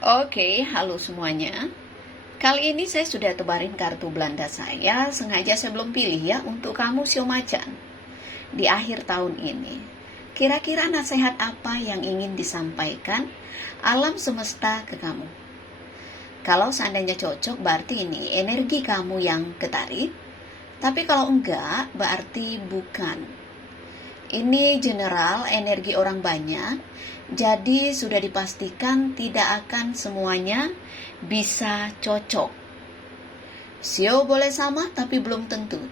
Oke, halo semuanya. Kali ini saya sudah tebarin kartu Belanda saya, sengaja saya belum pilih ya, untuk kamu Sio Macan. Di akhir tahun ini, kira-kira nasihat apa yang ingin disampaikan alam semesta ke kamu? Kalau seandainya cocok, berarti ini energi kamu yang ketarik. Tapi kalau enggak, berarti bukan. Ini general, energi orang banyak, jadi sudah dipastikan tidak akan semuanya bisa cocok. Sio boleh sama, tapi belum tentu.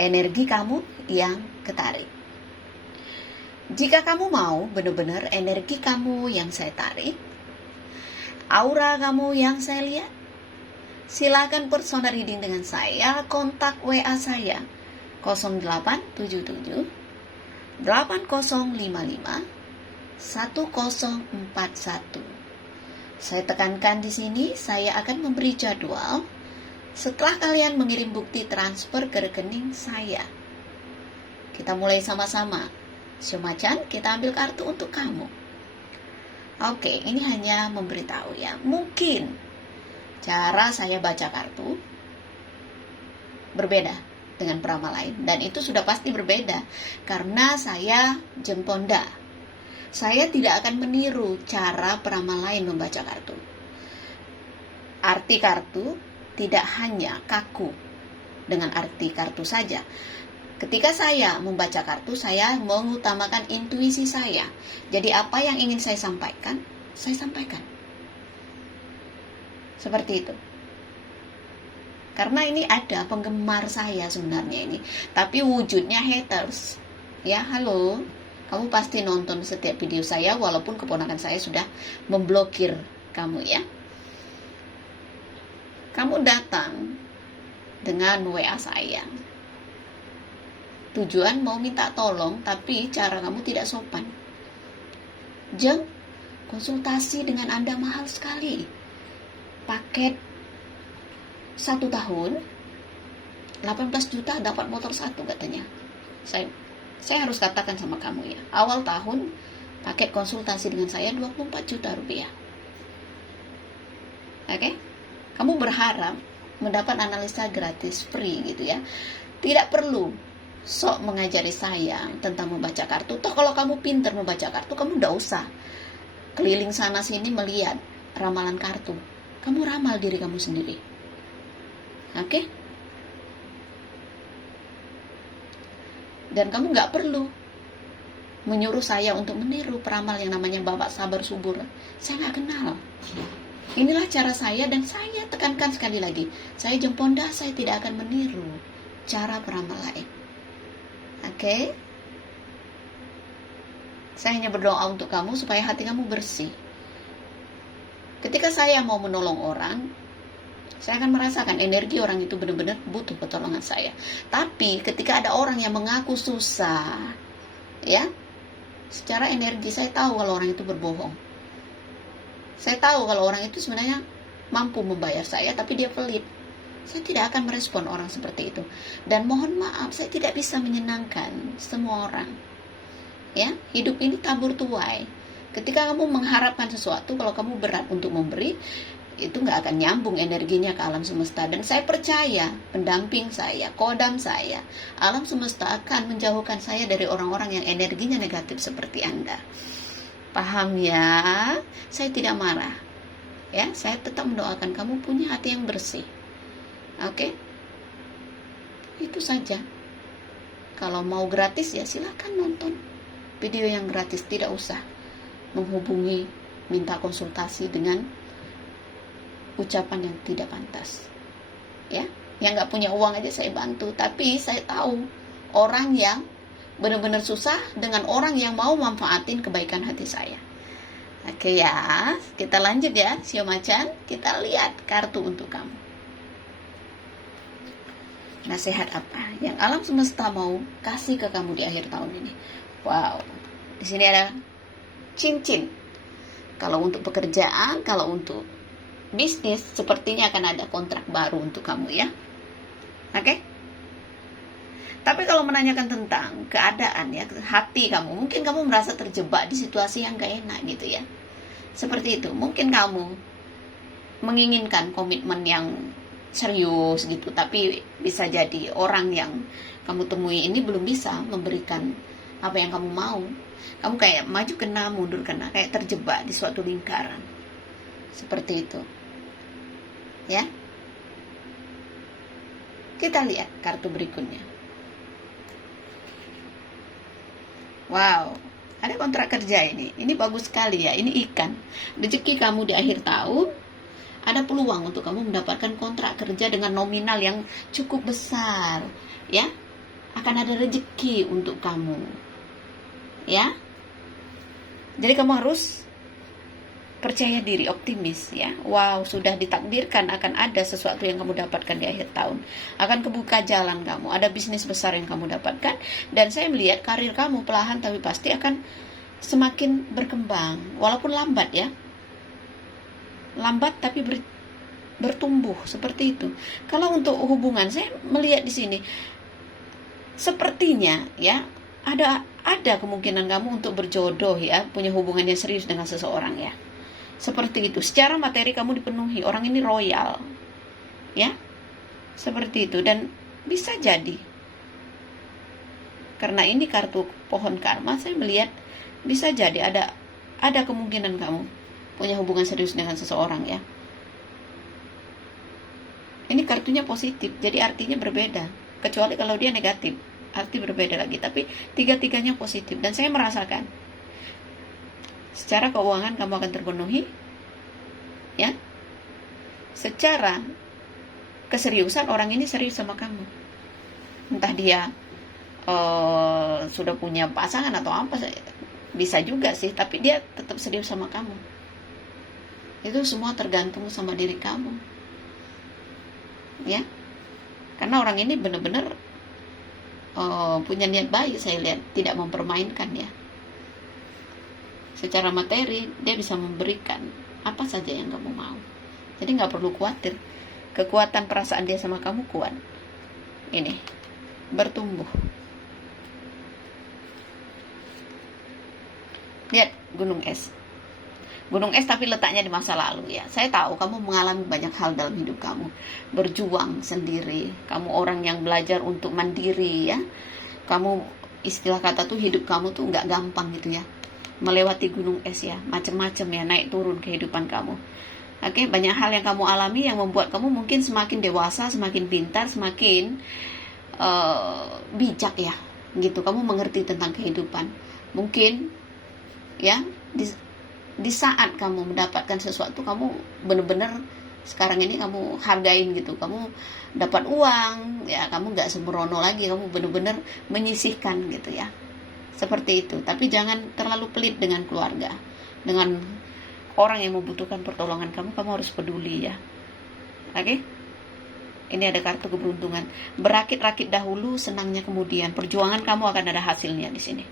Energi kamu yang ketarik. Jika kamu mau benar-benar energi kamu yang saya tarik, aura kamu yang saya lihat, silakan personal reading dengan saya, kontak WA saya 0877 8055 1041. Saya tekankan di sini, saya akan memberi jadwal setelah kalian mengirim bukti transfer ke rekening saya. Kita mulai sama-sama. Sio Macan, kita ambil kartu untuk kamu. Oke, ini hanya memberitahu ya. Mungkin cara saya baca kartu berbeda dengan peramal lain, dan itu sudah pasti berbeda karena saya jemponda. Saya tidak akan meniru cara peramal lain membaca kartu. Arti kartu tidak hanya kaku dengan arti kartu saja. Ketika saya membaca kartu, saya mengutamakan intuisi saya. Jadi apa yang ingin saya sampaikan, saya sampaikan. Seperti itu. Karena ini ada penggemar saya sebenarnya ini, tapi wujudnya haters. Ya, halo. Kamu pasti nonton setiap video saya walaupun keponakan saya sudah memblokir kamu ya. Kamu datang dengan WA saya. Tujuan mau minta tolong, tapi cara kamu tidak sopan. Jeng, konsultasi dengan Anda mahal sekali. Paket 1 tahun 18 juta dapat motor 1 katanya. Saya harus katakan sama kamu ya, awal tahun paket konsultasi dengan saya 24 juta rupiah. Oke? Kamu berharap mendapat analisa gratis free gitu ya. Tidak perlu sok mengajari saya tentang membaca kartu. Toh kalau kamu pintar membaca kartu, kamu tidak usah keliling sana sini melihat ramalan kartu. Kamu ramal diri kamu sendiri. Oke? Dan kamu gak perlu menyuruh saya untuk meniru peramal yang namanya Bapak Sabar Subur. Saya gak kenal. Inilah cara saya, dan saya tekankan sekali lagi, saya jemponda, saya tidak akan meniru cara peramal lain. Oke? Saya hanya berdoa untuk kamu supaya hati kamu bersih. Ketika saya mau menolong orang, saya akan merasakan energi orang itu benar-benar butuh pertolongan saya. Tapi ketika ada orang yang mengaku susah, ya, secara energi saya tahu kalau orang itu berbohong. Saya tahu kalau orang itu sebenarnya mampu membayar saya, tapi dia pelit. Saya tidak akan merespon orang seperti itu. Dan mohon maaf, saya tidak bisa menyenangkan semua orang. Ya, hidup ini tabur tuai. Ketika kamu mengharapkan sesuatu, kalau kamu berat untuk memberi, itu nggak akan nyambung energinya ke alam semesta. Dan saya percaya pendamping saya, kodam saya, alam semesta akan menjauhkan saya dari orang-orang yang energinya negatif seperti Anda. Paham ya? Saya tidak marah ya, saya tetap mendoakan kamu punya hati yang bersih. Oke? Itu saja. Kalau mau gratis ya silakan nonton video yang gratis, tidak usah menghubungi minta konsultasi dengan ucapan yang tidak pantas ya. Yang gak punya uang aja saya bantu, tapi saya tahu orang yang benar-benar susah dengan orang yang mau manfaatin kebaikan hati saya. Oke ya, kita lanjut ya Sio Macan. Kita lihat kartu untuk kamu. Nasihat apa yang alam semesta mau kasih ke kamu di akhir tahun ini? Wow, di sini ada cincin. Kalau untuk pekerjaan, kalau untuk bisnis, sepertinya akan ada kontrak baru untuk kamu ya. Oke? Tapi kalau menanyakan tentang keadaan ya, hati kamu, mungkin kamu merasa terjebak di situasi yang gak enak gitu ya. Seperti itu. Mungkin kamu menginginkan komitmen yang serius gitu, tapi bisa jadi orang yang kamu temui ini belum bisa memberikan apa yang kamu mau. Kamu kayak maju kena, mundur kena, kayak terjebak di suatu lingkaran. Seperti itu. Ya. Kita lihat kartu berikutnya. Wow, ada kontrak kerja ini. Ini bagus sekali ya. Ini ikan. Rezeki kamu di akhir tahun, ada peluang untuk kamu mendapatkan kontrak kerja dengan nominal yang cukup besar, ya. Akan ada rezeki untuk kamu, ya. Jadi kamu harus percaya diri, optimis, ya. Wow, sudah ditakdirkan akan ada sesuatu yang kamu dapatkan di akhir tahun. Akan kebuka jalan kamu, ada bisnis besar yang kamu dapatkan. Dan saya melihat karir kamu perlahan tapi pasti akan semakin berkembang, walaupun lambat ya. Lambat tapi bertumbuh, seperti itu. Kalau untuk hubungan, saya melihat di sini sepertinya ya ada kemungkinan kamu untuk berjodoh ya, punya hubungan yang serius dengan seseorang ya. Seperti itu. Secara materi kamu dipenuhi, orang ini royal. Ya. Seperti itu, dan bisa jadi karena ini kartu pohon karma, saya melihat bisa jadi ada kemungkinan kamu punya hubungan serius dengan seseorang ya. Ini kartunya positif, jadi artinya berbeda. Kecuali kalau dia negatif, arti berbeda lagi. Tapi tiga-tiganya positif, dan saya merasakan secara keuangan kamu akan terpenuhi, ya. Secara keseriusan, orang ini serius sama kamu. Entah dia sudah punya pasangan atau apa, bisa juga sih. Tapi dia tetap serius sama kamu. Itu semua tergantung sama diri kamu, ya. Karena orang ini benar-benar punya niat baik, saya lihat, tidak mempermainkan ya. Secara materi dia bisa memberikan apa saja yang kamu mau. Jadi nggak perlu khawatir. Kekuatan perasaan dia sama kamu kuat. Ini bertumbuh. Lihat gunung es. Gunung es tapi letaknya di masa lalu ya. Saya tahu kamu mengalami banyak hal dalam hidup kamu. Berjuang sendiri. Kamu orang yang belajar untuk mandiri ya. Kamu, istilah kata tuh, hidup kamu tuh nggak gampang gitu ya. Melewati gunung es ya, macam-macam ya, naik turun kehidupan kamu. Oke, banyak hal yang kamu alami yang membuat kamu mungkin semakin dewasa, semakin pintar, semakin bijak ya, gitu. Kamu mengerti tentang kehidupan. Mungkin ya di saat kamu mendapatkan sesuatu, kamu benar-benar sekarang ini kamu hargain gitu. Kamu dapat uang ya, kamu nggak sembrono lagi, kamu benar-benar menyisihkan gitu ya. Seperti itu. Tapi jangan terlalu pelit dengan keluarga, dengan orang yang membutuhkan pertolongan kamu harus peduli ya. Oke? Ini ada kartu keberuntungan. Berakit-rakit dahulu, senangnya kemudian. Perjuangan kamu akan ada hasilnya di sini.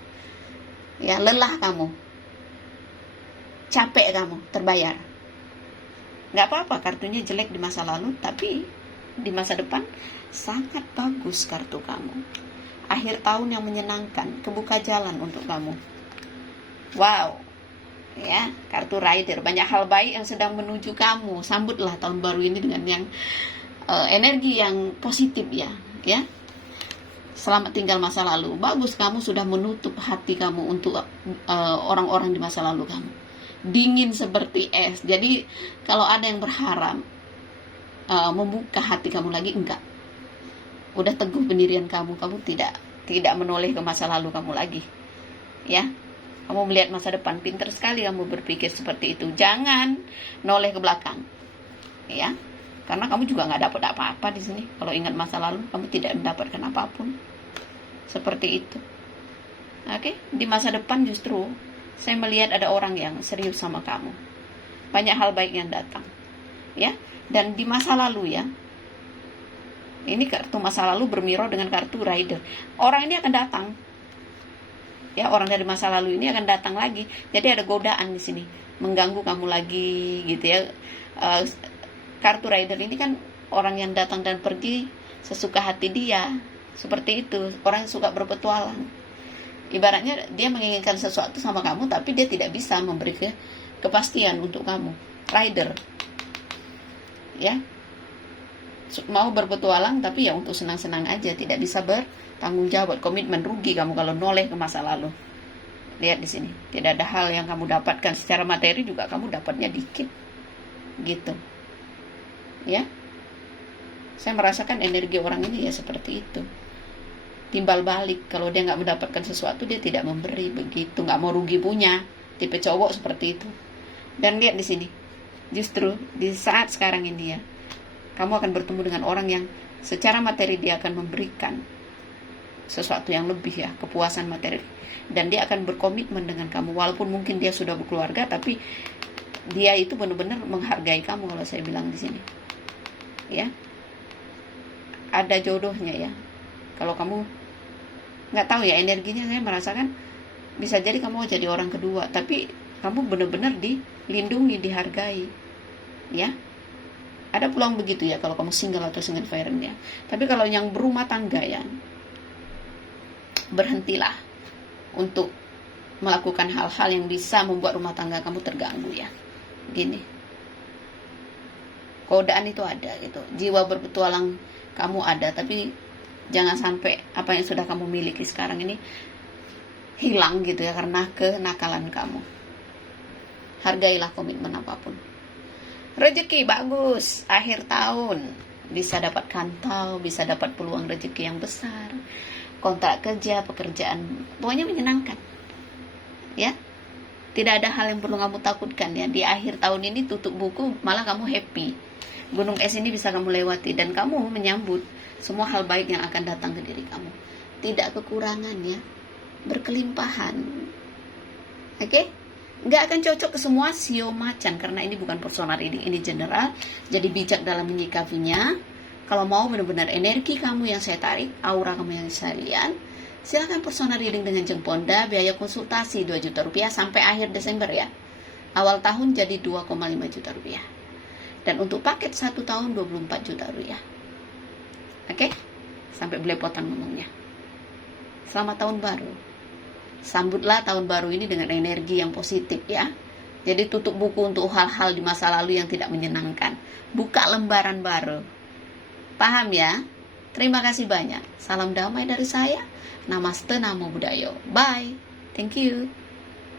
Ya, lelah kamu, capek kamu, terbayar. Nggak apa-apa kartunya jelek di masa lalu, tapi di masa depan sangat bagus kartu kamu. Akhir tahun yang menyenangkan, kebuka jalan untuk kamu. Wow. Ya, kartu rider, banyak hal baik yang sedang menuju kamu. Sambutlah tahun baru ini dengan yang energi yang positif ya, ya. Selamat tinggal masa lalu. Bagus, kamu sudah menutup hati kamu untuk orang-orang di masa lalu kamu. Dingin seperti es. Jadi kalau ada yang berharap membuka hati kamu lagi, enggak. Udah teguh pendirian kamu tidak menoleh ke masa lalu kamu lagi. Ya. Kamu melihat masa depan, pintar sekali kamu berpikir seperti itu. Jangan noleh ke belakang. Ya. Karena kamu juga nggak dapat apa-apa di sini. Kalau ingat masa lalu, kamu tidak mendapatkan apapun. Seperti itu. Oke, di masa depan justru saya melihat ada orang yang serius sama kamu. Banyak hal baik yang datang. Ya. Dan di masa lalu ya. Ini kartu masa lalu bermirror dengan kartu rider. Orang ini akan datang. Ya, orang dari masa lalu ini akan datang lagi. Jadi ada godaan di sini, mengganggu kamu lagi gitu ya. Kartu rider ini kan orang yang datang dan pergi sesuka hati dia. Seperti itu, orang yang suka berpetualang. Ibaratnya dia menginginkan sesuatu sama kamu, tapi dia tidak bisa kepastian untuk kamu. Rider. Ya. Mau berpetualang tapi ya untuk senang-senang aja, tidak bisa bertanggung jawab, komitmen, rugi kamu kalau noleh ke masa lalu. Lihat di sini, tidak ada hal yang kamu dapatkan secara materi, juga kamu dapatnya dikit gitu ya. Saya merasakan energi orang ini ya seperti itu, timbal balik. Kalau dia nggak mendapatkan sesuatu, dia tidak memberi, begitu, nggak mau rugi punya, tipe cowok seperti itu. Dan lihat di sini, justru di saat sekarang ini ya, kamu akan bertemu dengan orang yang secara materi dia akan memberikan sesuatu yang lebih ya, kepuasan materi. Dan dia akan berkomitmen dengan kamu, walaupun mungkin dia sudah berkeluarga, tapi dia itu benar-benar menghargai kamu kalau saya bilang di sini. Ya. Ada jodohnya ya. Kalau kamu nggak tahu ya, energinya saya merasakan bisa jadi kamu jadi orang kedua, tapi kamu benar-benar dilindungi, dihargai. Ya. Ada peluang begitu ya kalau kamu single atau single parent ya. Tapi kalau yang berumah tangga ya, berhentilah untuk melakukan hal-hal yang bisa membuat rumah tangga kamu terganggu ya. Gini, godaan itu ada gitu, jiwa berpetualang kamu ada, tapi jangan sampai apa yang sudah kamu miliki sekarang ini hilang gitu ya karena kenakalan kamu. Hargailah komitmen apapun. Rezeki bagus, akhir tahun bisa dapat kantau, bisa dapat peluang rezeki yang besar, kontrak kerja, pekerjaan, pokoknya menyenangkan ya. Tidak ada hal yang perlu kamu takutkan ya. Di akhir tahun ini tutup buku, malah kamu happy. Gunung es ini bisa kamu lewati dan kamu menyambut semua hal baik yang akan datang ke diri kamu. Tidak kekurangan ya, berkelimpahan. Oke? Nggak akan cocok ke semua sio macan karena ini bukan personal reading, ini general. Jadi bijak dalam menyikapinya. Kalau mau benar-benar energi kamu yang saya tarik, aura kamu yang saya lihat, silakan personal reading dengan Jeng Ponda. Biaya konsultasi 2 juta rupiah sampai akhir Desember ya. Awal tahun jadi 2,5 juta rupiah. Dan untuk paket 1 tahun 24 juta rupiah. Oke? Sampai belepotan ngomongnya. Selamat tahun baru. Sambutlah tahun baru ini dengan energi yang positif ya. Jadi tutup buku untuk hal-hal di masa lalu yang tidak menyenangkan. Buka lembaran baru. Paham ya? Terima kasih banyak. Salam damai dari saya. Namaste, Namo Buddhaya. Bye. Thank you.